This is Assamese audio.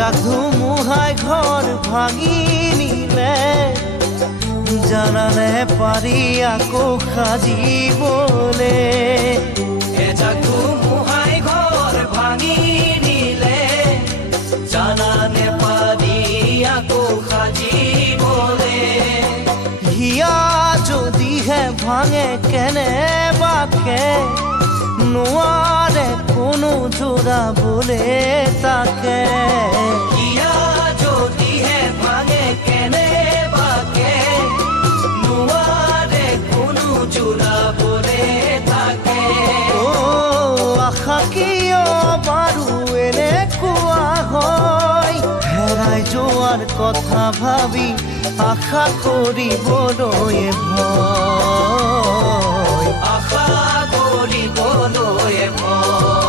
এজাক ধুমুহাই ঘৰ ভাঙি নিলে জানানে পাৰি আকৌ সাজিবলে এজাক ধুমুহাই ঘৰ ভাঙি নিলে জানানে পাৰি আকৌ সাজিবলে হিয়া যদিহে ভাঙে কেনেবাকে নোৱাৰে কোনো জোৰাবলে তাকে হিয়া যদিহে ভাঙে কেনেবাকে নোৱাৰে কোনো জোৰাবলে তাকে আশা কিয় বাৰু এনেকুৱা হয় হেৰাই যোৱাৰ কথা ভাবি আশা কৰিবলৈ ভয় আশা কৰিবলৈ ভয়